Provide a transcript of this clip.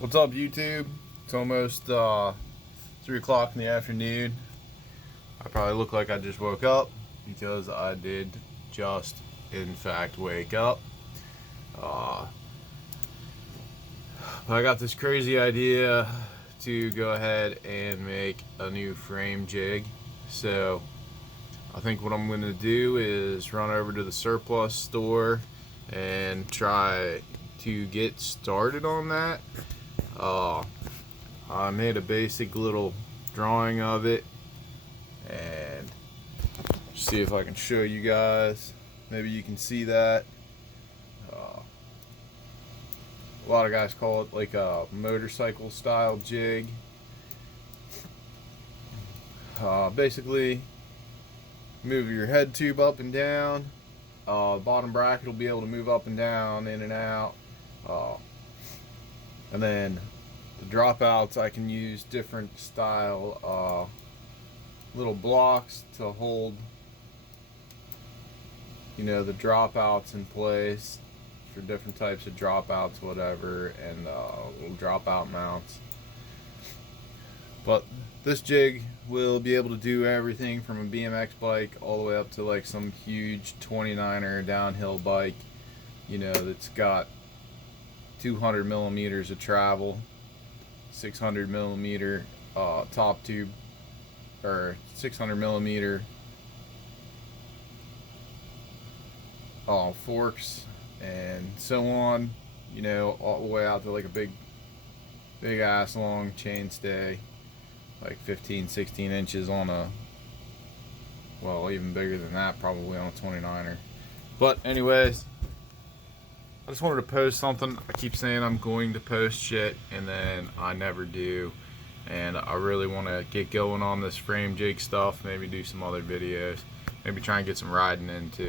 What's up, YouTube? It's almost 3 o'clock in the afternoon. I probably look like I just woke up because I did just, in fact, wake up. But I got this crazy idea to go ahead and make a new frame jig. So I think what I'm going to do is run over to the surplus store and try to get started on that. I made a basic little drawing of it and see if I can show you guys. Maybe you can see that. A lot of guys call it like a motorcycle style jig. Basically, move your head tube up and down. Bottom bracket will be able to move up and down, in and out. And then the dropouts, I can use different style little blocks to hold, the dropouts in place for different types of dropouts, whatever, and little dropout mounts. But this jig will be able to do everything from a BMX bike all the way up to like some huge 29er downhill bike, that's got 200 millimeters of travel, 600 millimeter top tube, or 600 millimeter forks, and so on, all the way out to like a big ass long chainstay, like 15-16 inches on a, well, even bigger than that probably on a 29er. But anyways, I just wanted to post something. I keep saying I'm going to post shit and then I never do, and I really want to get going on this frame jig stuff, maybe do some other videos, maybe try and get some riding in too.